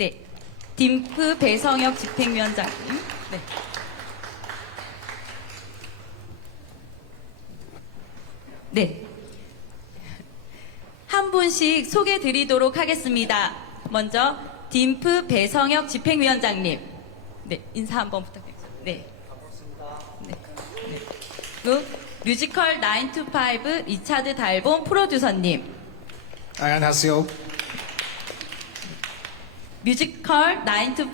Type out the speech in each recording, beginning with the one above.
네, 딤프 배성혁 집행위원장님. 네. 네. 한 분씩 소개 드리도록 하겠습니다. 먼저 딤프 배성혁 집행위원장님. 네, 인사 한번 부탁드리겠습니다. 네. 네. 네. 그리고 뮤지컬 9 to 5 리차드 달본 프로듀서님. 안녕하세요. 뮤지컬 9 to 5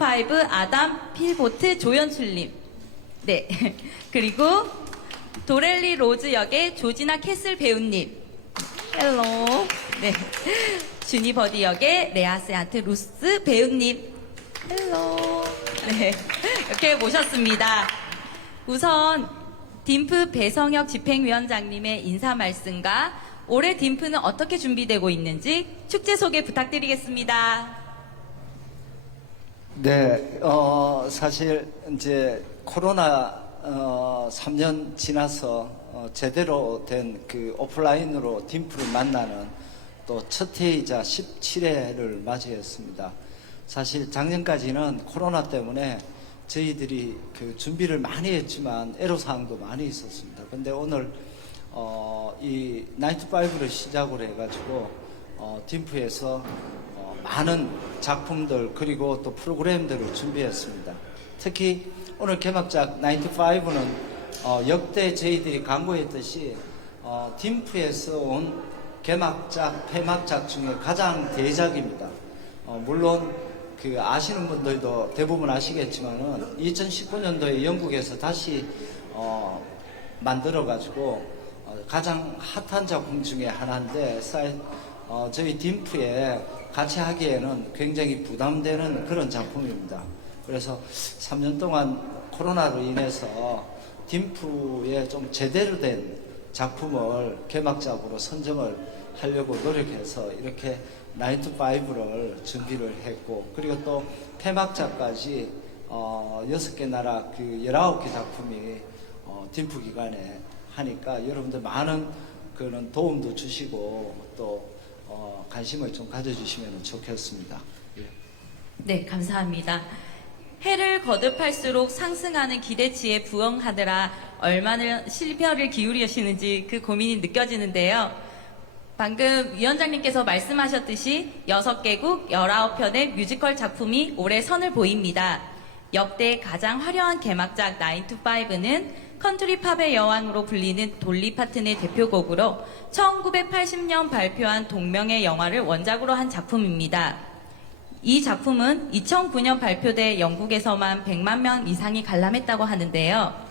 아담 필보트 조연출님. 네. 그리고 도렐리 로즈 역의 조지나 캐슬 배우님. 헬로. 네. 주니 버디 역의 레아 세안트 루스 배우님. 헬로. 네. 이렇게 모셨습니다. 우선 딤프 배성혁 집행위원장님의 인사 말씀과 올해 딤프는 어떻게 준비되고 있는지 축제 소개 부탁드리겠습니다. 네, 사실 이제 코로나 3년 지나서 제대로 된 그 오프라인으로 딤프를 만나는 또 첫 해이자 17회를 맞이했습니다. 사실 작년까지는 코로나 때문에 저희들이 그 준비를 많이 했지만 애로사항도 많이 있었습니다. 근데 오늘 이 9to5를 시작으로 해가지고 딤프에서 많은 작품들 그리고 또 프로그램들을 준비했습니다. 특히 오늘 개막작 9to5는 역대 저희들이 광고했듯이 딤프에서 온 개막작, 폐막작 중에 가장 대작입니다. 물론 그 아시는 분들도 대부분 아시겠지만은 2019년도에 영국에서 다시 만들어가지고 가장 핫한 작품 중에 하나인데 저희 딤프에 같이 하기에는 굉장히 부담되는 그런 작품입니다. 그래서 3년 동안 코로나로 인해서 딤프에 좀 제대로 된 작품을 개막작으로 선정을 하려고 노력해서 이렇게 9to5를 준비를 했고, 그리고 또 폐막작까지 6개 나라 그 19개 작품이 딤프 기간에 하니까 여러분들 많은 그런 도움도 주시고 또 관심을 좀 가져주시면 좋겠습니다. 예. 네, 감사합니다. 해를 거듭할수록 상승하는 기대치에 부응하느라 얼마나 실별을 기울이시는지 그 고민이 느껴지는데요. 방금 위원장님께서 말씀하셨듯이 6개국 19편의 뮤지컬 작품이 올해 선을 보입니다. 역대 가장 화려한 개막작 9to5는 컨트리 팝의 여왕으로 불리는 돌리 파튼의 대표곡으로 1980년 발표한 동명의 영화를 원작으로 한 작품입니다. 이 작품은 2009년 발표돼 영국에서만 100만 명 이상이 관람했다고 하는데요.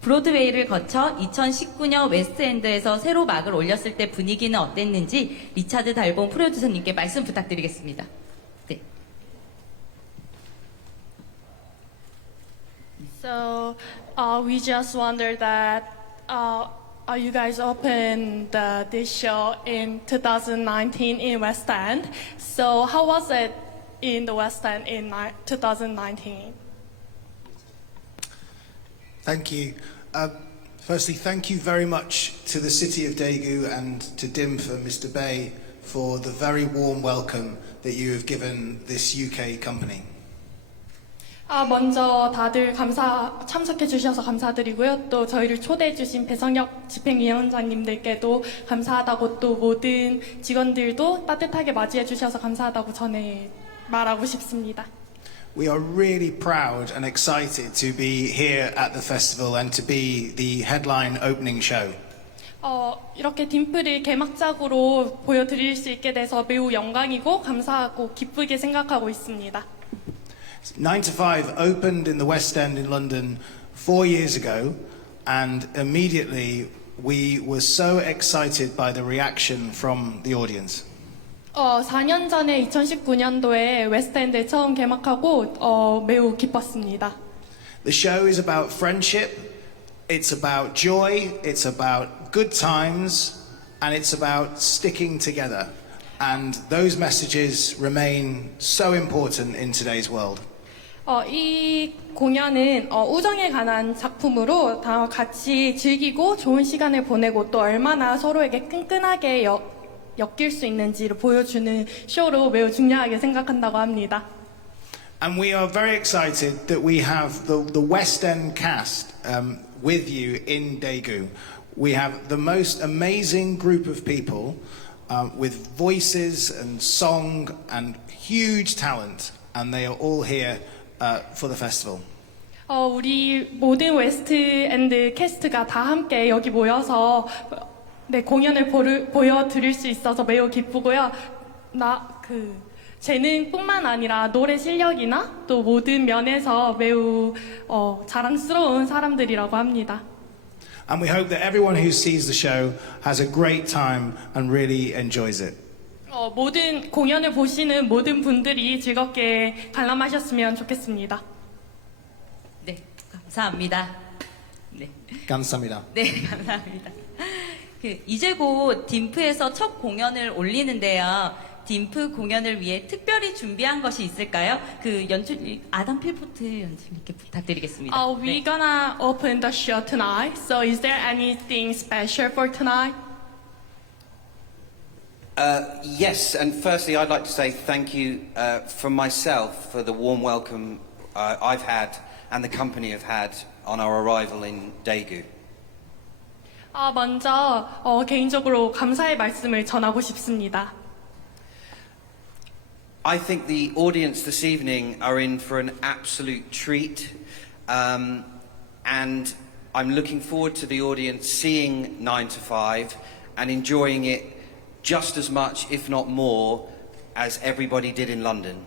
브로드웨이를 거쳐 2019년 웨스트엔드에서 새로 막을 올렸을 때 분위기는 어땠는지 리차드 달본 프로듀서님께 말씀 부탁드리겠습니다. 네. So we just wonder that you guys opened this show in 2019 in West End. So how was it in the West End in 2019? Thank you. Firstly, thank you very much to the City of Daegu and to DIMF and Mr. Bay for the very warm welcome that you have given this UK company. 먼저 다들 참석해 주셔서 감사드리고요. 또 저희를 초대해 주신 배성혁 집행위원장님들께도 감사하다고, 또 모든 직원들도 따뜻하게 맞이해 주셔서 감사하다고 말하고 싶습니다. We are really proud and excited to be here at the festival and to be the headline opening show. 이렇게 딤프를 개막작으로 보여드릴 수 있게 돼서 매우 영광이고 감사하고 기쁘게 생각하고 있습니다. 9to5 opened in the West End in London 4 years ago, and immediately we were so excited by the reaction from the audience. 4년 전에 2019년도에 웨스트엔드에 처음 개막하고 매우 기뻤습니다. The show is about friendship, it's about joy, it's about good times, and it's about sticking together. And those messages remain so important in today's world. 이 공연은 우정에 관한 작품으로 다 같이 즐기고 좋은 시간을 보내고 또 얼마나 서로에게 끈끈하게 엮일 수 있는지를 보여주는 쇼로 매우 중요하게 생각한다고 합니다. And we are very excited that we have the West End cast with you in Daegu. We have the most amazing group of people with voices and song and huge talent, and they are all here for the festival. 우리 모든 웨스트 엔드 캐스트가 다 함께 여기 모여서 네, 공연을 보여드릴 수 있어서 매우 기쁘고요. 재능뿐만 아니라 노래 실력이나 또 모든 면에서 매우 자랑스러운 사람들이라고 합니다. And we hope that everyone who sees the show has a great time and really enjoys it. 모든 공연을 보시는 모든 분들이 즐겁게 관람하셨으면 좋겠습니다. 네, 감사합니다. 네. 감사합니다. 네, 감사합니다. 이제 곧 딤프에서 첫 공연을 올리는데요. 딤프 공연을 위해 특별히 준비한 것이 있을까요? 연출 아담 필포트 연출님께 부탁드리겠습니다. We're gonna open the show tonight. So is there anything special for tonight? Yes, and firstly, I'd like to say thank you from myself for the warm welcome I've had and the company have had on our arrival in Daegu. 먼저 개인적으로 감사의 말씀을 전하고 싶습니다. I think the audience this evening are in for an absolute treat, and I'm looking forward to the audience seeing 9 to 5 and enjoying it just as much, if not more, as everybody did in London.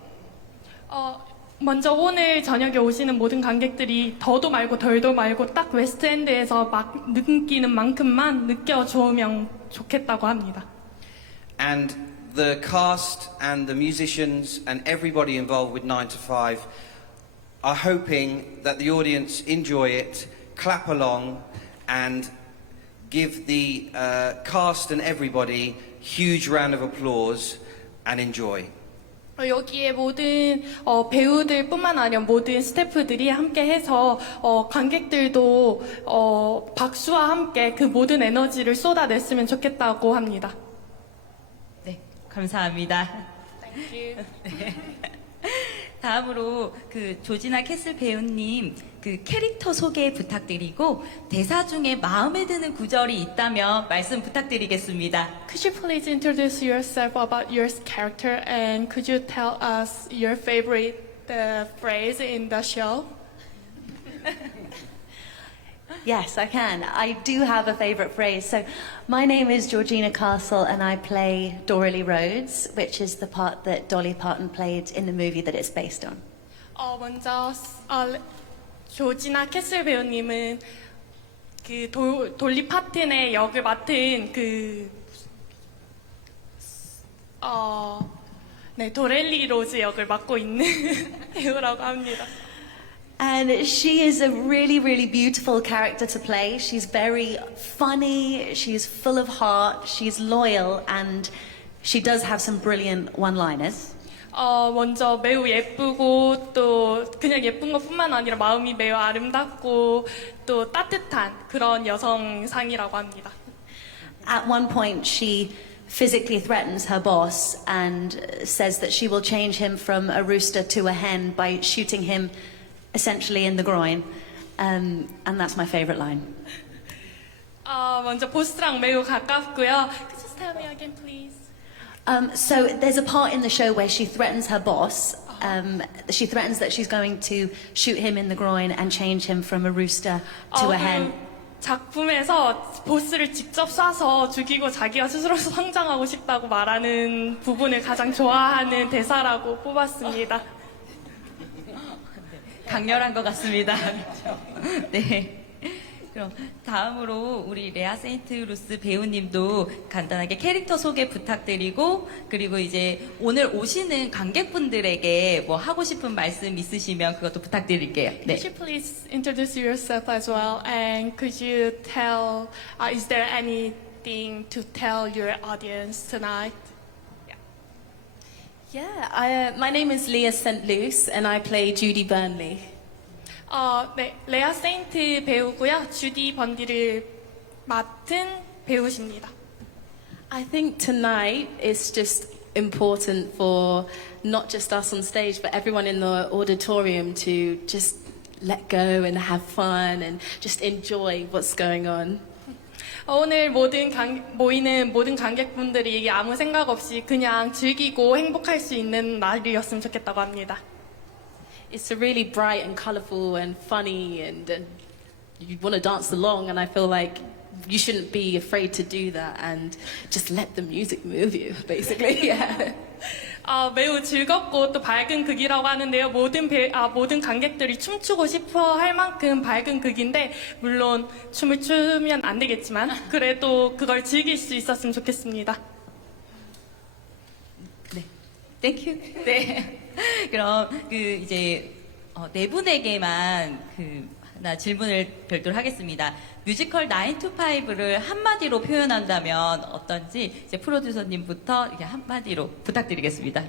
먼저 오늘 저녁에 오시는 모든 관객들이 더도 말고 덜도 말고 딱 웨스트엔드에서 막 느끼는 만큼만 느껴주면 좋겠다고 합니다. And the cast and the musicians and everybody involved with 9 to 5 are hoping that the audience enjoy it, clap along, and give the cast and everybody huge round of applause and enjoy. 여기에 모든 배우들뿐만 아니라 모든 스태프들이 함께해서 관객들도 박수와 함께 그 모든 에너지를 쏟아냈으면 좋겠다고 합니다. 네, 감사합니다. Thank you. 네. 다음으로 조지나 캐슬 배우님 캐릭터 소개 부탁드리고 대사 중에 마음에 드는 구절이 있다면 말씀 부탁드리겠습니다. Could you please introduce yourself about your character and could you tell us your favorite phrase in the show? Yes, I can. I do have a favourite phrase. So, my name is Georgina Castle and I play Doralee Rhodes, which is the part that Dolly Parton played in the movie that it's based on. 먼저 조지나 캐슬 배우님은 돌리 파튼의 역을 맡은 도렐리 로즈 역을 맡고 있는 배우라고 합니다. And she is a really, really beautiful character to play. She's very funny, she's full of heart, she's loyal, and she does have some brilliant one-liners. 먼저 매우 예쁘고 또 그냥 예쁜 것뿐만 아니라 마음이 매우 아름답고 또 따뜻한 그런 여성상이라고 합니다. At one point, she physically threatens her boss and says that she will change him from a rooster to a hen by shooting him essentially in the groin. And that's my favorite line. 먼저 보스랑 매우 가깝고요. Could you tell me again, please? So there's a part in the show where she threatens her boss. She threatens that she's going to shoot him in the groin and change him from a rooster to a hen. 작품에서 보스를 직접 쏴서 죽이고 자기가 스스로 성장하고 싶다고 말하는 부분을 가장 좋아하는 대사라고 뽑았습니다. 강렬한 것 같습니다. 네. 그럼 다음으로 우리 레아 세인트 루스 배우님도 간단하게 캐릭터 소개 부탁드리고 그리고 이제 오늘 오시는 관객분들에게 뭐 하고 싶은 말씀 있으시면 그것도 부탁드릴게요. 네. Could you please introduce yourself as well? And could you tell, is there anything to tell your audience tonight? Yeah, my name is Leah St. Luce and I play Judy Burnley. 네, 레아 세인트 배우고요. 주디 번디를 맡은 배우십니다. I think tonight is just important for not just us on stage, but everyone in the auditorium to just let go and have fun and just enjoy what's going on. 오늘 모이는 모든 관객분들이 아무 생각 없이 그냥 즐기고 행복할 수 있는 날이었으면 좋겠다고 합니다. It's really bright and colorful and funny and you want to dance along, and I feel like you shouldn't be afraid to do that and just let the music move you, basically. Yeah. 매우 즐겁고 또 밝은 극이라고 하는데요. 모든 관객들이 춤추고 싶어 할 만큼 밝은 극인데, 물론 춤을 추면 안 되겠지만, 그래도 그걸 즐길 수 있었으면 좋겠습니다. 네. 땡큐. 네. 그럼 이제 네 분에게만 하나 질문을 별도로 하겠습니다. 뮤지컬 9 to 5를 한마디로 표현한다면 어떤지 이제 프로듀서님부터 이렇게 한마디로 부탁드리겠습니다.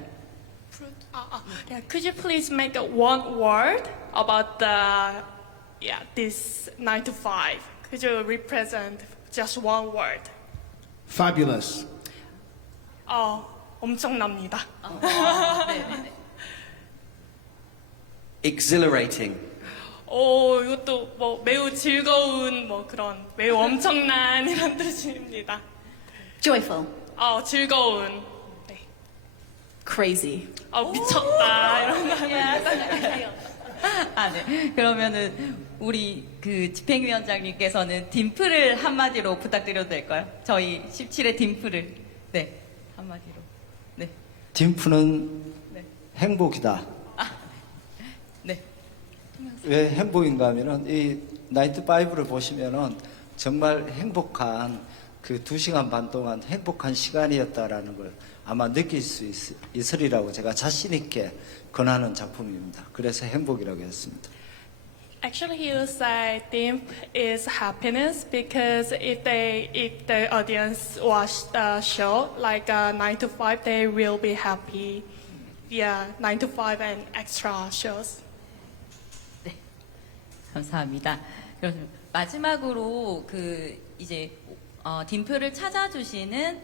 Yeah, could you please make one word about this 9 to 5? Could you represent just one word? Fabulous. 엄청납니다. Exhilarating. 이것도 뭐 매우 즐거운 그런 매우 엄청난 이런 뜻입니다. Joyful. 즐거운. 네. Crazy. 미쳤다 이런 거. 네. 그러면은 우리 집행위원장님께서는 딤플을 한마디로 부탁드려도 될까요? 저희 17의 딤플을 네 한마디로. 네. 딤프는 네. 행복이다. 네. 왜 행복인가 하면은 이 나이트 5를 보시면은 정말 행복한 그 2시간 반 동안 행복한 시간이었다라는 걸 아마 느낄 수 있으리라고 제가 자신 있게 권하는 작품입니다. 그래서 행복이라고 했습니다. Actually, he will say theme is happiness because if the audience watch the show like 9 to 5, they will be happy via 9 to 5 and extra shows. 네. 감사합니다. 그럼 마지막으로 이제 딤플을 찾아주시는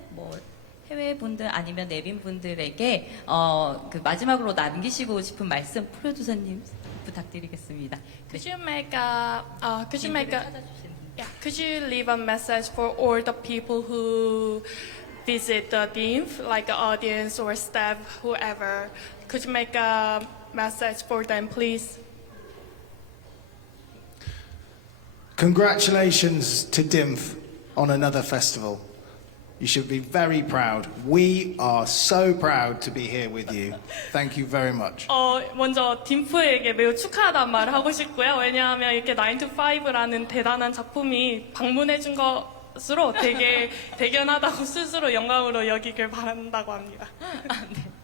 해외 분들 아니면 내빈 분들에게 마지막으로 남기시고 싶은 말씀 프로듀서님 부탁드리겠습니다. 네. Could you leave a message for all the people who visit the DIMF, like the audience or staff, whoever? Could you make a message for them, please? Congratulations to DIMF on another festival. You should be very proud. We are so proud to be here with you. Thank you very much. 먼저 딤프에게 매우 축하하다는 말을 하고 싶고요. 왜냐하면 이렇게 9 to 5라는 대단한 작품이 방문해준 것으로 되게 대견하다고 스스로 영광으로 여기길 바란다고 합니다.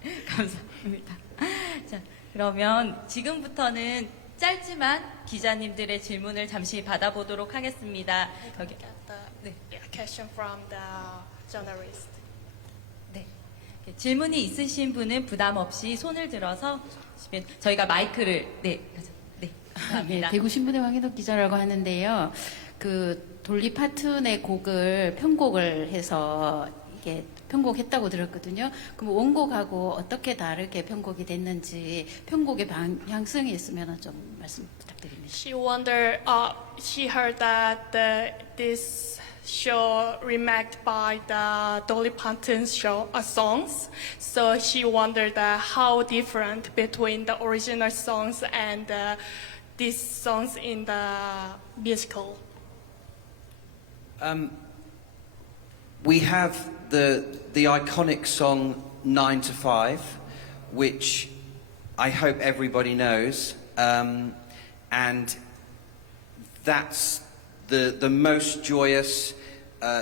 네. 감사합니다. 자, 그러면 지금부터는 짧지만 기자님들의 질문을 잠시 받아보도록 하겠습니다. 여기. 네. Question from the journalist. 네. 질문이 있으신 분은 부담 없이 손을 들어서 저희가 마이크를 감사합니다. 대구 신문의 황인옥 기자라고 하는데요. 돌리 파튼의 곡을 편곡을 해서 이게 편곡했다고 들었거든요. 그럼 원곡하고 어떻게 다르게 편곡이 됐는지 편곡의 방향성이 있으면 좀 말씀 부탁드립니다. She heard that this show remade by the Dolly Parton's songs. So she wondered how different between the original songs and these songs in the musical. We have the iconic song 9 to 5, which I hope everybody knows, and that's the most joyous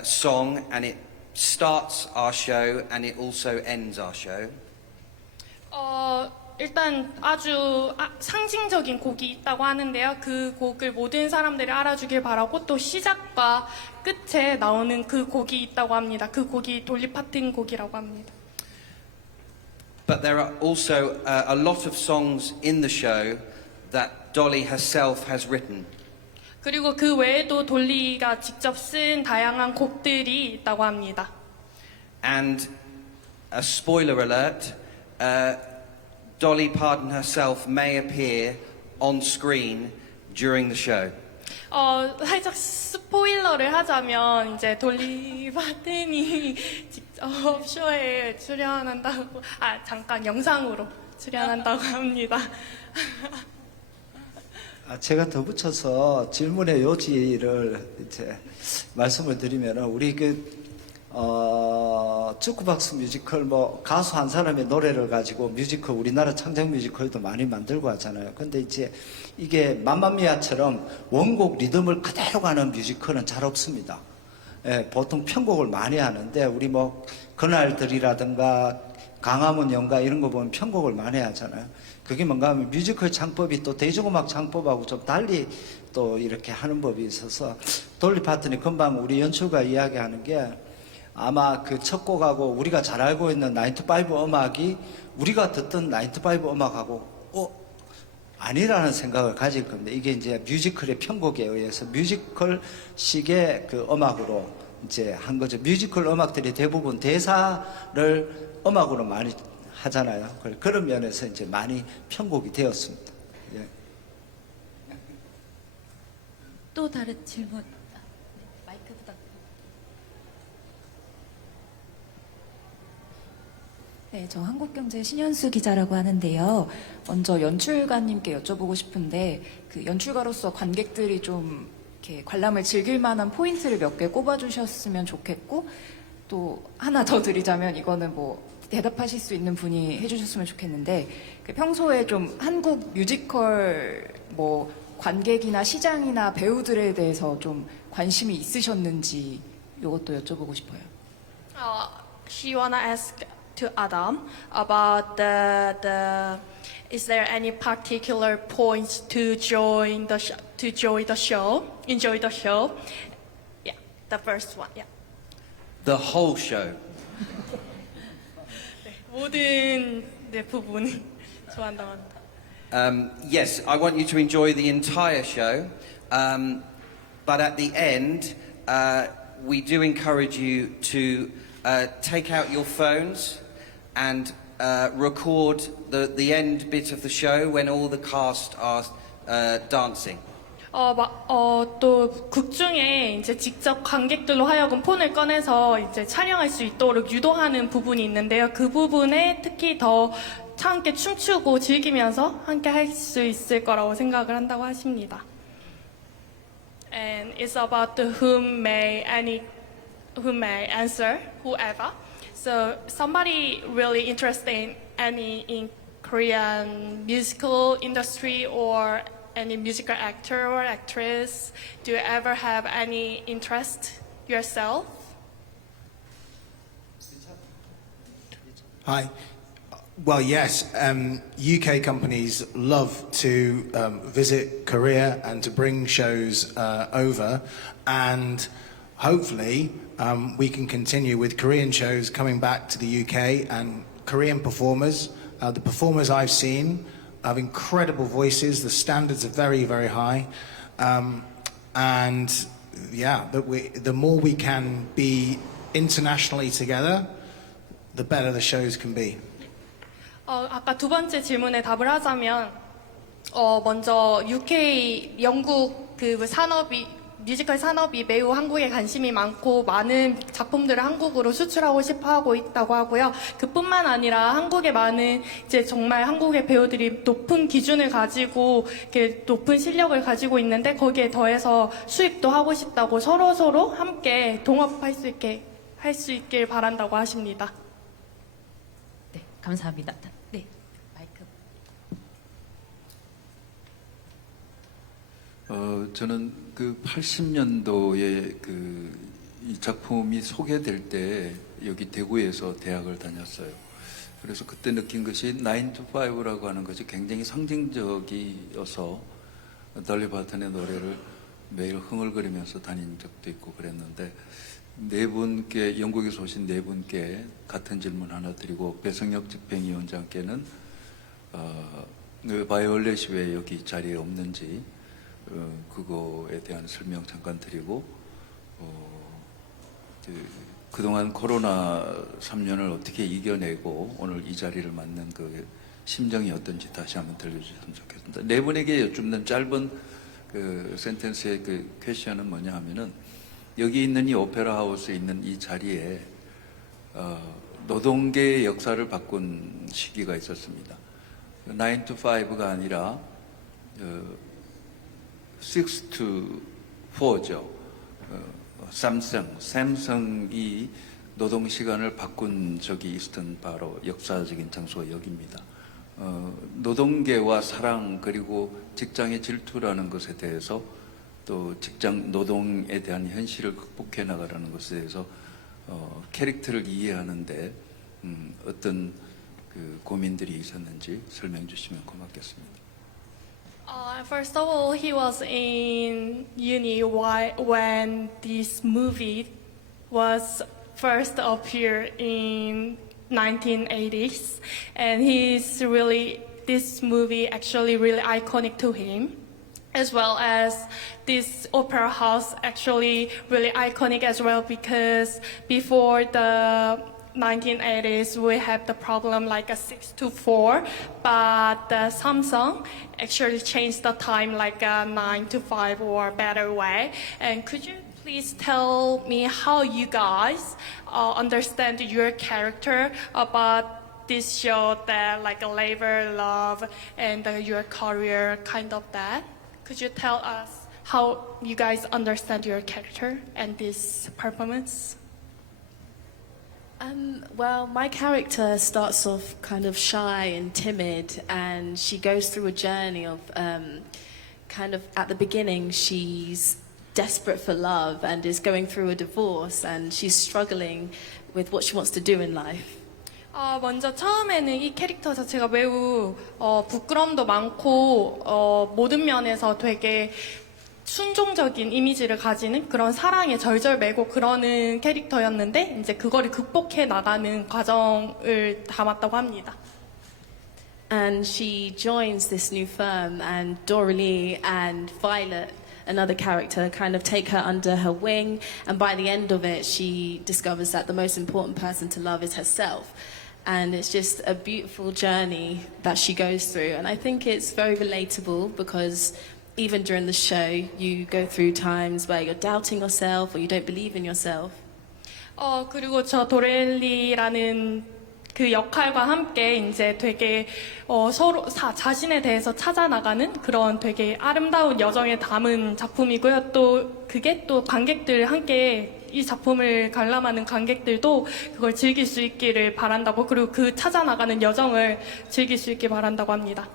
song, and it starts our show and it also ends our show. 일단 아주 상징적인 곡이 있다고 하는데요. 그 곡을 모든 사람들이 알아주길 바라고 또 시작과 끝에 나오는 그 곡이 있다고 합니다. 그 곡이 돌리 파튼 곡이라고 합니다. But there are also a lot of songs in the show that Dolly herself has written. 그리고 그 외에도 돌리가 직접 쓴 다양한 곡들이 있다고 합니다. And a spoiler alert, Dolly Parton herself may appear on screen during the show. 살짝 스포일러를 하자면 이제 돌리 파튼이 직접 쇼에 출연한다고 잠깐 영상으로 출연한다고 합니다. 제가 덧붙여서 질문의 요지를 이제 말씀을 드리면은 우리 축구박스 뮤지컬 뭐 가수 한 사람의 노래를 가지고 뮤지컬 우리나라 창작 뮤지컬도 많이 만들고 하잖아요. 근데 이제 이게 맘마미아처럼 원곡 리듬을 그대로 가는 뮤지컬은 잘 없습니다. 예, 보통 편곡을 많이 하는데 우리 뭐 그날들이라든가 강화문 연가 이런 거 보면 편곡을 많이 하잖아요. 그게 뭔가 하면 뮤지컬 창법이 또 대중음악 창법하고 좀 달리 또 이렇게 하는 법이 있어서 돌리 파튼이 금방 우리 연출가 이야기하는 게 아마 그 첫 곡하고 우리가 잘 알고 있는 9to5 음악이 우리가 듣던 9to5 음악하고 아니라는 생각을 가질 겁니다. 이게 이제 뮤지컬의 편곡에 의해서 뮤지컬식의 그 음악으로 이제 한 거죠. 뮤지컬 음악들이 대부분 대사를 음악으로 많이 하잖아요. 그런 면에서 이제 많이 편곡이 되었습니다. 예. 또 다른 질문. 마이크 부탁드립니다. 네, 저 한국경제 신현수 기자라고 하는데요. 먼저 연출가님께 여쭤보고 싶은데 그 연출가로서 관객들이 좀 이렇게 관람을 즐길 만한 포인트를 몇 개 꼽아주셨으면 좋겠고 또 하나 더 드리자면 이거는 뭐 대답하실 수 있는 분이 해주셨으면 좋겠는데 그 평소에 좀 한국 뮤지컬 뭐 관객이나 시장이나 배우들에 대해서 좀 관심이 있으셨는지 이것도 여쭤보고 싶어요. She wanna ask to Adam about is there any particular points to enjoy the show? Yeah, the first one. Yeah. The whole show. 모든 부분이 좋아한다고 합니다. Yes, I want you to enjoy the entire show, but at the end, we do encourage you to take out your phones and record the end bit of the show when all the cast are dancing. 또 극 중에 이제 직접 관객들로 하여금 폰을 꺼내서 이제 촬영할 수 있도록 유도하는 부분이 있는데요. 그 부분에 특히 더 함께 춤추고 즐기면서 함께 할 수 있을 거라고 생각을 한다고 하십니다. And it's about who may answer, whoever. So somebody really interested in Korean musical industry or any musical actor or actress? Do you ever have any interest yourself? Hi. Well, yes. UK companies love to visit Korea and to bring shows over, and hopefully we can continue with Korean shows coming back to the UK and Korean performers. The performers I've seen have incredible voices. The standards are very, very high, and yeah, the more we can be internationally together, the better the shows can be. 아까 두 번째 질문에 답을 하자면, 먼저 UK, 영국 그 뮤지컬 산업이 매우 한국에 관심이 많고 많은 작품들을 한국으로 수출하고 싶어 하고 있다고 하고요. 그뿐만 아니라 한국에 많은 이제 정말 한국의 배우들이 높은 기준을 가지고 이렇게 높은 실력을 가지고 있는데 거기에 더해서 수입도 하고 싶다고 서로 함께 동업할 수 있길 바란다고 하십니다. 네, 감사합니다. 네, 마이크. 저는 그 80년도에 이 작품이 소개될 때 여기 대구에서 대학을 다녔어요. 그래서 그때 느낀 것이 9to5라고 하는 것이 굉장히 상징적이어서 dolly parton의 노래를 매일 흥얼거리면서 다닌 적도 있고 그랬는데 네 분께 영국에서 오신 네 분께 같은 질문 하나 드리고 배성혁 집행위원장께는 바이올렛이 왜 여기 자리에 없는지 그거에 대한 설명 잠깐 드리고 그동안 코로나 3년을 어떻게 이겨내고 오늘 이 자리를 맞는 그 심정이 어떤지 다시 한번 들려주셨으면 좋겠습니다. 네 분에게 여쭙는 짧은 그 센텐스의 그 퀘션은 뭐냐 하면은 여기 있는 이 오페라 하우스에 있는 이 자리에 노동계의 역사를 바꾼 시기가 있었습니다. 9 to 5가 아니라 6 to 4죠. 삼성이 노동 시간을 바꾼 적이 있었던 바로 역사적인 장소가 여기입니다. 노동계와 사랑 그리고 직장의 질투라는 것에 대해서 또 직장 노동에 대한 현실을 극복해 나가라는 것에 대해서 캐릭터를 이해하는데 어떤 그 고민들이 있었는지 설명해 주시면 고맙겠습니다. First of all, he was in uni when this movie was first appeared in 1980s, and this movie actually really iconic to him, as well as this opera house actually really iconic as well because before the 1980s we have the problem like a 6 to 4, but the Samsung actually changed the time like a 9 to 5 or better way. And could you please tell me how you guys understand your character about this show, that like a labor, love, and your career, kind of that? Could you tell us how you guys understand your character and this performance? Well, my character starts off kind of shy and timid, and she goes through a journey of kind of at the beginning, she's desperate for love and is going through a divorce, and she's struggling with what she wants to do in life. 먼저 처음에는 이 캐릭터 자체가 매우 부끄러움도 많고 모든 면에서 되게 순종적인 이미지를 가지는 그런 사랑에 절절매고 그러는 캐릭터였는데 이제 그거를 극복해 나가는 과정을 담았다고 합니다. And she joins this new firm, and Doralee and Violet, another character, kind of take her under her wing, and by the end of it she discovers that the most important person to love is herself. And it's just a beautiful journey that she goes through, and I think it's very relatable because even during the show, you go through times where you're doubting yourself or you don't believe in yourself. 그리고 저 도렐리라는 그 역할과 함께 이제 되게 서로 자신에 대해서 찾아 나가는 그런 되게 아름다운 여정에 담은 작품이고요. 또 그게 또 관객들 함께 이 작품을 관람하는 관객들도 그걸 즐길 수 있기를 바란다고, 그리고 그 찾아 나가는 여정을 즐길 수 있길 바란다고 합니다.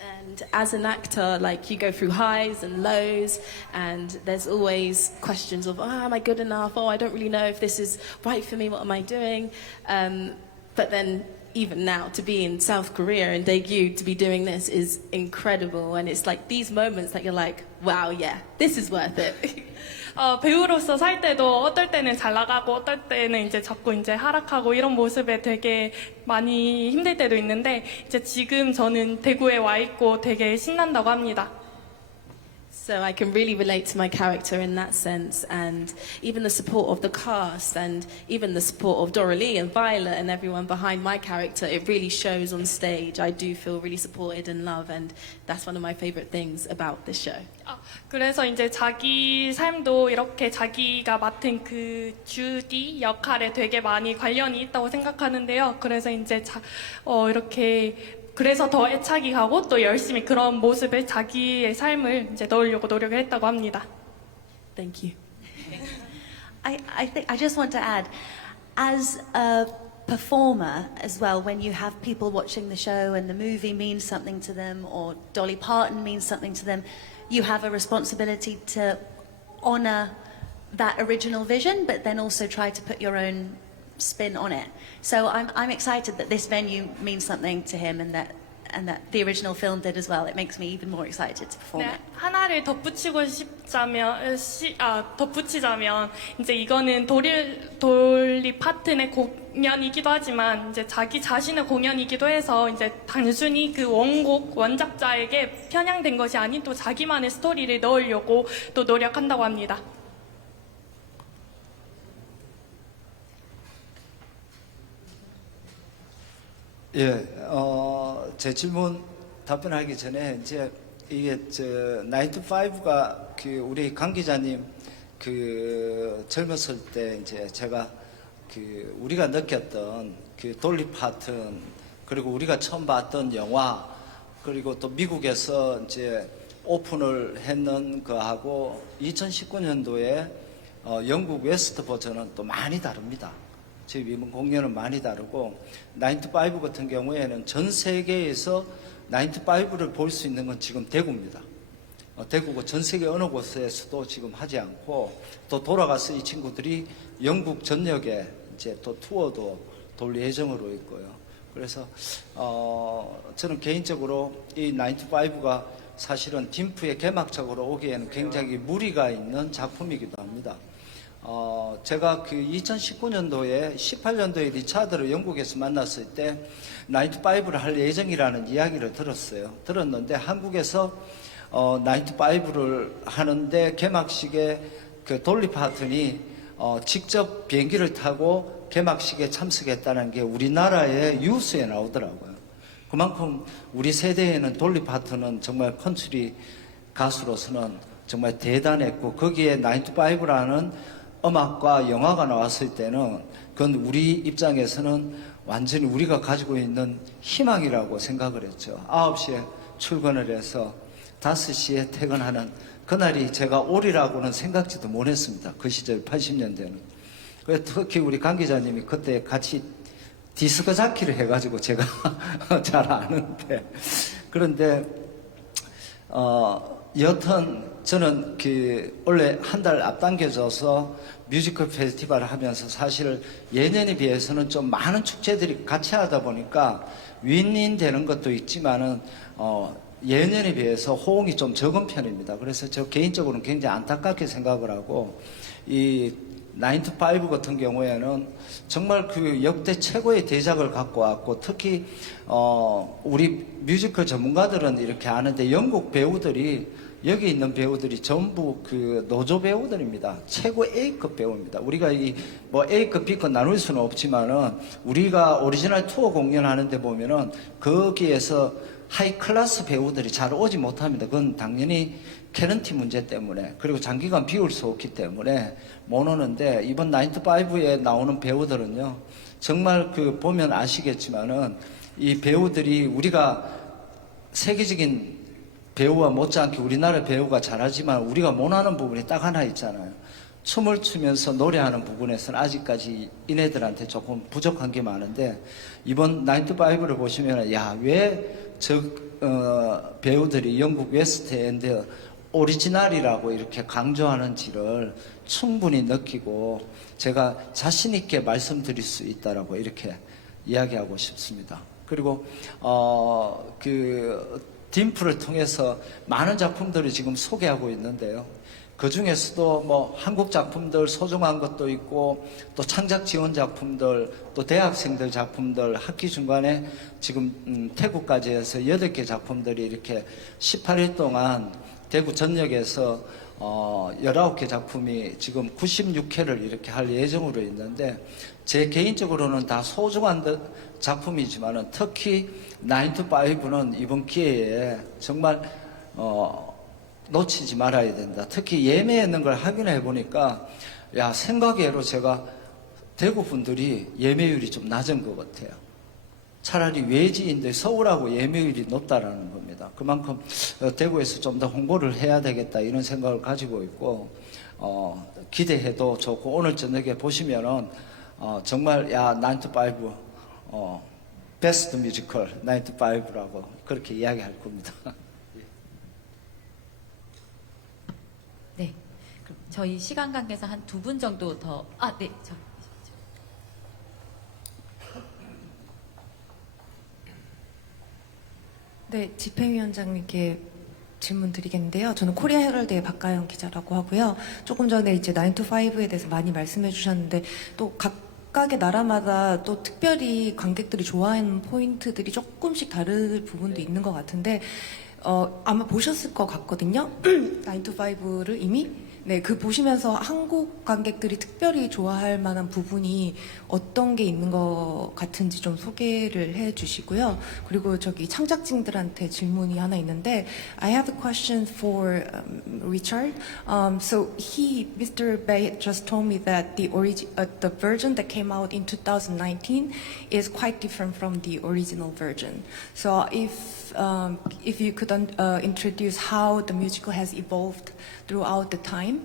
And as an actor, like you go through highs and lows, and there's always questions of, am I good enough? I don't really know if this is right for me. What am I doing? But then even now, to be in South Korea and Daegu, to be doing this is incredible. And it's like these moments that you're like, wow, yeah, this is worth it. 배우로서 살 때도 어떨 때는 잘 나가고 어떨 때는 이제 자꾸 이제 하락하고 이런 모습에 되게 많이 힘들 때도 있는데 이제 지금 저는 대구에 와 있고 되게 신난다고 합니다. So I can really relate to my character in that sense, and even the support of the cast and even the support of Doralee and Violet and everyone behind my character, it really shows on stage. I do feel really supported and loved, and that's one of my favorite things about this show. 그래서 이제 자기 삶도 이렇게 자기가 맡은 그 주디 역할에 되게 많이 관련이 있다고 생각하는데요. 그래서 이제 이렇게 그래서 더 애착이 가고 또 열심히 그런 모습을 자기의 삶을 이제 넣으려고 노력을 했다고 합니다. Thank you. I think I just want to add, as a performer as well, when you have people watching the show and the movie means something to them, or Dolly Parton means something to them, you have a responsibility to honor that original vision, but then also try to put your own spin on it. So I'm excited that this venue means something to him, and that the original film did as well. It makes me even more excited to perform it. 하나를 덧붙이자면 이제 이거는 돌리 파튼의 공연이기도 하지만 이제 자기 자신의 공연이기도 해서 이제 단순히 그 원작자에게 편향된 것이 아닌 또 자기만의 스토리를 넣으려고 또 노력한다고 합니다. 예, 제 질문 답변하기 전에 이제 이게 저 9to5가 그 우리 강 기자님 그 젊었을 때 이제 제가 그 우리가 느꼈던 그 돌리 파튼 그리고 우리가 처음 봤던 영화 그리고 또 미국에서 이제 오픈을 했는 거하고 2019년도에 영국 웨스트 버전은 또 많이 다릅니다. 저희 이번 공연은 많이 다르고 9to5 같은 경우에는 전 세계에서 9to5를 볼 수 있는 건 지금 대구입니다. 대구고 전 세계 어느 곳에서도 지금 하지 않고 또 돌아가서 이 친구들이 영국 전역에 이제 또 투어도 돌릴 예정으로 있고요. 그래서 저는 개인적으로 이 9to5가 사실은 딤프의 개막적으로 오기에는 굉장히 무리가 있는 작품이기도 합니다. 제가 그 2019년도에 18년도에 리차드를 영국에서 만났을 때 9to5를 할 예정이라는 이야기를 들었어요. 들었는데 한국에서 9to5를 하는데 개막식에 그 돌리 파튼이 직접 비행기를 타고 개막식에 참석했다는 게 우리나라의 뉴스에 나오더라고요. 그만큼 우리 세대에는 돌리 파튼은 정말 컨트리 가수로서는 정말 대단했고 거기에 9to5라는 음악과 영화가 나왔을 때는 그건 우리 입장에서는 완전히 우리가 가지고 있는 희망이라고 생각을 했죠. 9시에 출근을 해서 5시에 퇴근하는 그날이 제가 오리라고는 생각지도 못했습니다. 그 시절 80년대는. 특히 우리 강 기자님이 그때 같이 디스크 자키를 해가지고 제가 잘 아는데 그런데 여튼 저는 그 원래 한 달 앞당겨져서 뮤지컬 페스티벌을 하면서 사실 예년에 비해서는 좀 많은 축제들이 같이 하다 보니까 윈윈되는 것도 있지만은 예년에 비해서 호응이 좀 적은 편입니다. 그래서 저 개인적으로는 굉장히 안타깝게 생각을 하고 이 9to5 같은 경우에는 정말 그 역대 최고의 대작을 갖고 왔고 특히 우리 뮤지컬 전문가들은 이렇게 아는데 영국 배우들이 여기 있는 배우들이 전부 그 노조 배우들입니다. 최고 A급 배우입니다. 우리가 이 뭐 A급, B급 나눌 수는 없지만은 우리가 오리지널 투어 공연하는데 보면은 거기에서 하이 클래스 배우들이 잘 오지 못합니다. 그건 당연히 캐런티 문제 때문에 그리고 장기간 비울 수 없기 때문에 못 오는데 이번 9to5에 나오는 배우들은요 정말 그 보면 아시겠지만은 이 배우들이 우리가 세계적인 배우와 못지않게 우리나라 배우가 잘하지만 우리가 못하는 부분이 딱 하나 있잖아요. 춤을 추면서 노래하는 부분에서는 아직까지 이네들한테 조금 부족한 게 많은데 이번 9to5를 보시면 왜 저 배우들이 영국 웨스트엔드 오리지널이라고 이렇게 강조하는지를 충분히 느끼고 제가 자신 있게 말씀드릴 수 있다라고 이렇게 이야기하고 싶습니다. 그리고 그 딤프를 통해서 많은 작품들을 지금 소개하고 있는데요. 그 중에서도 뭐 한국 작품들 소중한 것도 있고 또 창작 지원 작품들 또 대학생들 작품들 학기 중간에 지금 태국까지 해서 8개 작품들이 이렇게 18일 동안 대구 전역에서 19개 작품이 지금 96회를 이렇게 할 예정으로 있는데 제 개인적으로는 다 소중한 작품이지만은 특히 9to5는 이번 기회에 정말 놓치지 말아야 된다. 특히 예매했는 걸 확인해 보니까 생각외로 제가 대구 분들이 예매율이 좀 낮은 것 같아요. 차라리 외지인데 서울하고 예매율이 높다라는 겁니다. 그만큼 대구에서 좀 더 홍보를 해야 되겠다 이런 생각을 가지고 있고 기대해도 좋고 오늘 저녁에 보시면은 정말 9to5 베스트 뮤지컬 9to5라고 그렇게 이야기할 겁니다. 네. 그럼 저희 시간 관계에서 한 2분 정도 더. 네. 네, 집행위원장님께 질문 드리겠는데요. 저는 코리아 헤럴드의 박가영 기자라고 하고요. 조금 전에 이제 9to5에 대해서 많이 말씀해 주셨는데 또 각각의 나라마다 또 특별히 관객들이 좋아하는 포인트들이 조금씩 다른 부분도 있는 것 같은데 아마 보셨을 것 같거든요. 9to5를 이미 네, 그 보시면서 한국 관객들이 특별히 좋아할 만한 부분이 어떤 게 있는 것 같은지 좀 소개를 해 주시고요. 그리고 저기 창작진들한테 질문이 하나 있는데, I have a question for Richard. So Mr. Bay just told me that the version that came out in 2019 is quite different from the original version. So if you could introduce how the musical has evolved throughout the time,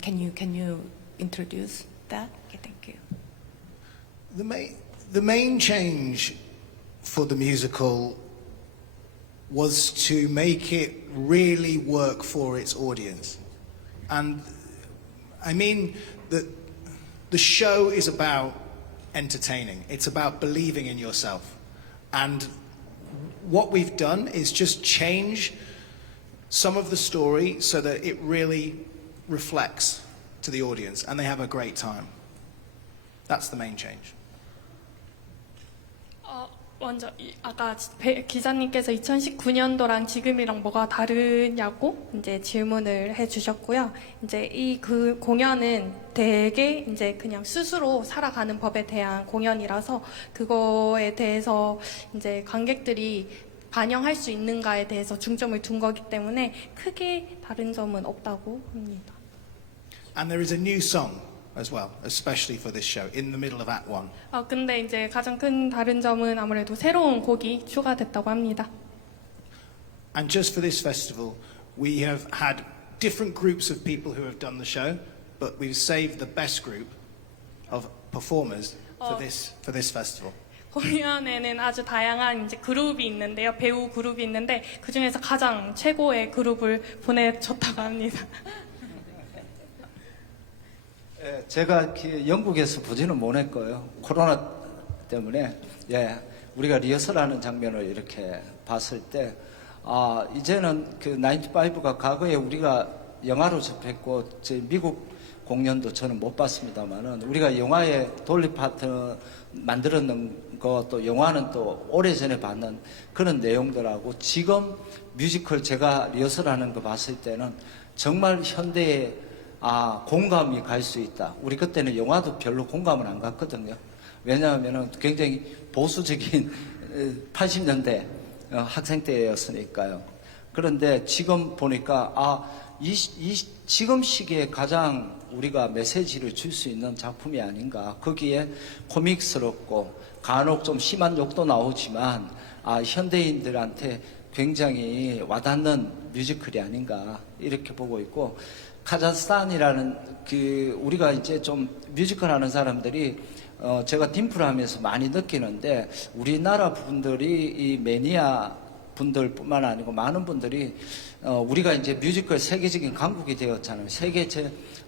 can you introduce that? Okay, thank you. The main change for the musical was to make it really work for its audience. And I mean that the show is about entertaining. It's about believing in yourself. And what we've done is just change some of the story so that it really reflects to the audience and they have a great time. That's the main change. 먼저 아까 기자님께서 2019년도랑 지금이랑 뭐가 다르냐고 이제 질문을 해주셨고요. 이제 이 그 공연은 되게 이제 그냥 스스로 살아가는 법에 대한 공연이라서 그거에 대해서 이제 관객들이 반영할 수 있는가에 대해서 중점을 둔 거기 때문에 크게 다른 점은 없다고 합니다. And there is a new song as well, especially for this show, in the middle of Act 1. 근데 이제 가장 큰 다른 점은 아무래도 새로운 곡이 추가됐다고 합니다. And just for this festival, we have had different groups of people who have done the show, but we've saved the best group of performers for this festival. 공연에는 아주 다양한 이제 그룹이 있는데요. 배우 그룹이 있는데 그 중에서 가장 최고의 그룹을 보내줬다고 합니다. 제가 영국에서 보지는 못했고요. 코로나 때문에 우리가 리허설하는 장면을 이렇게 봤을 때 이제는 그 95가 과거에 우리가 영화로 접했고 미국 공연도 저는 못 봤습니다만은 우리가 영화에 돌리 파트 만들었는 거 또 영화는 또 오래전에 봤는 그런 내용들하고 지금 뮤지컬 제가 리허설하는 거 봤을 때는 정말 현대에 공감이 갈 수 있다. 우리 그때는 영화도 별로 공감을 안 갔거든요. 왜냐하면 굉장히 보수적인 80년대 학생 때였으니까요. 그런데 지금 보니까 지금 시기에 가장 우리가 메시지를 줄 수 있는 작품이 아닌가. 거기에 코믹스럽고 간혹 좀 심한 욕도 나오지만 현대인들한테 굉장히 와닿는 뮤지컬이 아닌가 이렇게 보고 있고, 카자흐스탄이라는 우리가 이제 좀 뮤지컬 하는 사람들이 제가 딤플 하면서 많이 느끼는데 우리나라 분들이 이 매니아 분들뿐만 아니고 많은 분들이 우리가 이제 뮤지컬 세계적인 강국이 되었잖아요.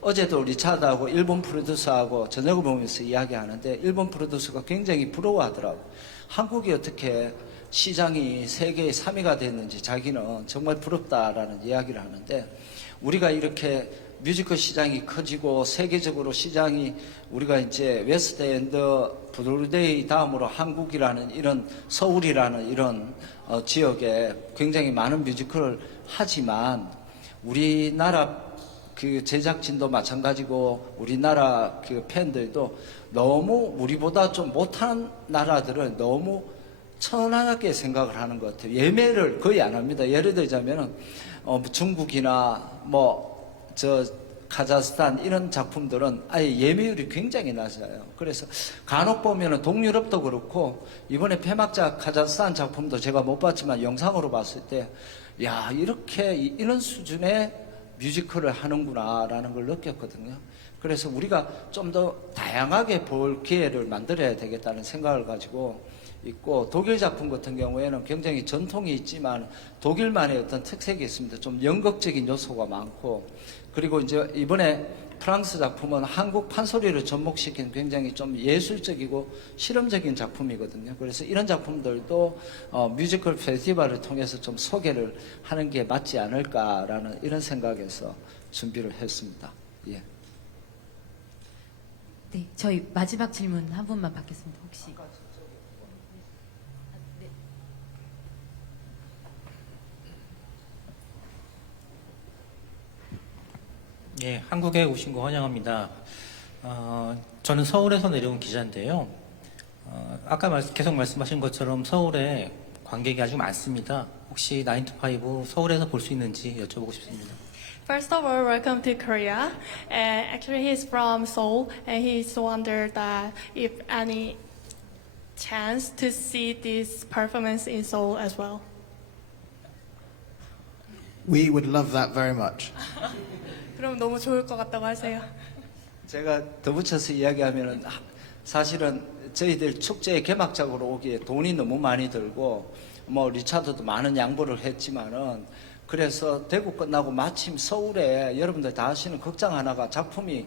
어제도 리차드하고 일본 프로듀서하고 저녁을 보면서 이야기하는데 일본 프로듀서가 굉장히 부러워하더라고요. 한국이 어떻게 시장이 세계의 3위가 됐는지 자기는 정말 부럽다라는 이야기를 하는데, 우리가 이렇게 뮤지컬 시장이 커지고 세계적으로 시장이 우리가 이제 웨스트엔드 브로드웨이 다음으로 한국이라는 이런 서울이라는 이런 지역에 굉장히 많은 뮤지컬을 하지만 우리나라 그 제작진도 마찬가지고 우리나라 그 팬들도 너무 우리보다 좀 못한 나라들을 너무 천하게 생각을 하는 것 같아요. 예매를 거의 안 합니다. 예를 들자면은 중국이나 카자흐스탄 이런 작품들은 아예 예매율이 굉장히 낮아요. 그래서 간혹 보면은 동유럽도 그렇고 이번에 폐막자 카자흐스탄 작품도 제가 못 봤지만 영상으로 봤을 때 이렇게 이런 수준의 뮤지컬을 하는구나라는 걸 느꼈거든요. 그래서 우리가 좀 더 다양하게 볼 기회를 만들어야 되겠다는 생각을 가지고 있고, 독일 작품 같은 경우에는 굉장히 전통이 있지만 독일만의 어떤 특색이 있습니다. 좀 연극적인 요소가 많고, 그리고 이제 이번에 프랑스 작품은 한국 판소리를 접목시킨 굉장히 좀 예술적이고 실험적인 작품이거든요. 그래서 이런 작품들도 뮤지컬 페스티벌을 통해서 좀 소개를 하는 게 맞지 않을까라는 이런 생각에서 준비를 했습니다. 예. 네, 저희 마지막 질문 한 분만 받겠습니다. 혹시. 예, 한국에 오신 거 환영합니다. 저는 서울에서 내려온 기자인데요. 아까 계속 말씀하신 것처럼 서울에 관객이 아주 많습니다. 혹시 9to5 서울에서 볼 수 있는지 여쭤보고 싶습니다. First of all, welcome to Korea. And actually, he's from Seoul, and he's wondered that if any chance to see this performance in Seoul as well. We would love that very much. 그럼 너무 좋을 것 같다고 하세요. 제가 덧붙여서 이야기하면은 사실은 저희들 축제 개막작으로 오기에 돈이 너무 많이 들고 뭐 리차드도 많은 양보를 했지만은 그래서 대구 끝나고 마침 서울에 여러분들 다 아시는 극장 하나가 작품이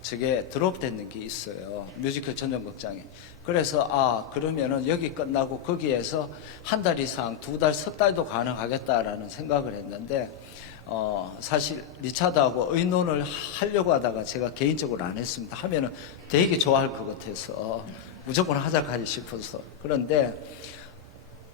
저게 드롭되는 게 있어요. 뮤지컬 전용 극장에. 그래서 그러면은 여기 끝나고 거기에서 한 달 이상, 2달, 3달도 가능하겠다라는 생각을 했는데 사실 리차드하고 의논을 하려고 하다가 제가 개인적으로 안 했습니다. 하면은 되게 좋아할 것 같아서 무조건 하자까지 싶어서. 그런데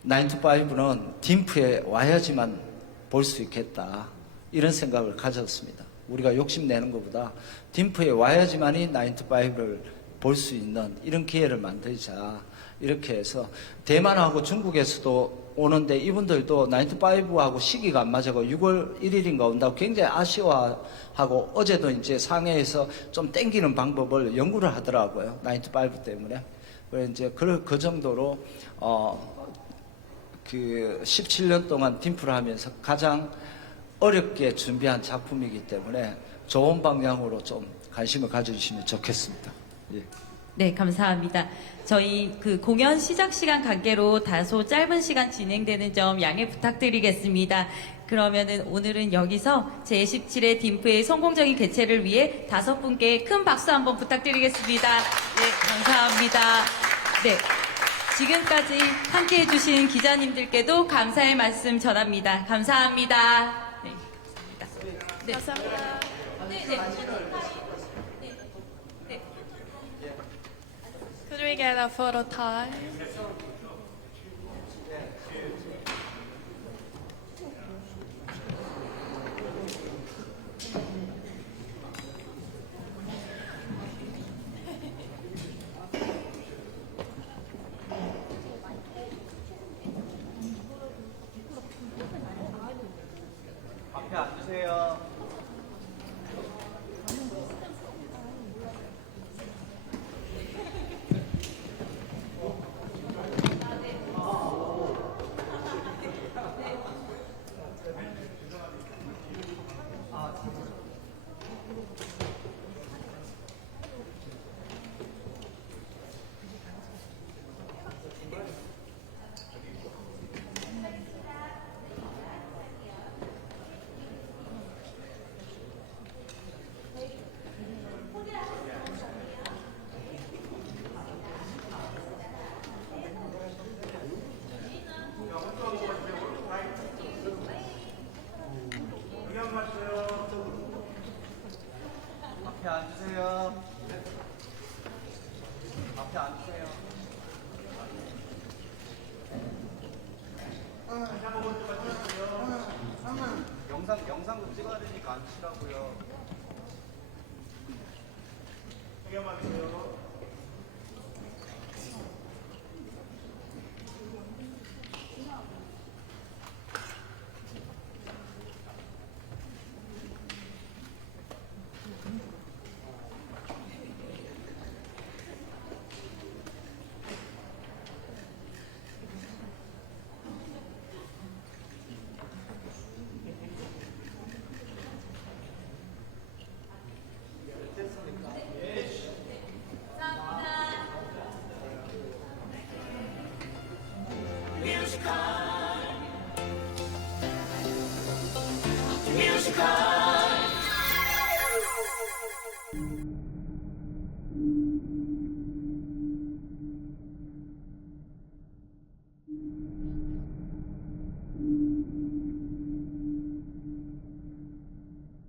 9to5는 딤프에 와야지만 볼 수 있겠다 이런 생각을 가졌습니다. 우리가 욕심내는 것보다 딤프에 와야지만이 9to5를 볼 수 있는 이런 기회를 만들자 이렇게 해서 대만하고 중국에서도 오는데 이분들도 9to5하고 시기가 안 맞아서 6월 1일인가 온다고 굉장히 아쉬워하고 어제도 이제 상해에서 좀 땡기는 방법을 연구를 하더라고요. 9to5 때문에. 그래서 이제 그 정도로 그 17년 동안 딤프를 하면서 가장 어렵게 준비한 작품이기 때문에 좋은 방향으로 좀 관심을 가져주시면 좋겠습니다. 예. 네, 감사합니다. 저희 그 공연 시작 시간 관계로 다소 짧은 시간 진행되는 점 양해 부탁드리겠습니다. 그러면은 오늘은 여기서 제17회 딤프의 성공적인 개최를 위해 5분께 큰 박수 한번 부탁드리겠습니다. 네, 감사합니다. 네. 지금까지 함께 해주신 기자님들께도 감사의 말씀 전합니다. 감사합니다. 네, 감사합니다. 네. 감사합니다. 네, 네. Could we get a photo time? 앞에 앉으세요. 앞에 앉으세요. 앞에 앉으세요. 영상도 찍어야 되니까 앉으시라고요. Musical.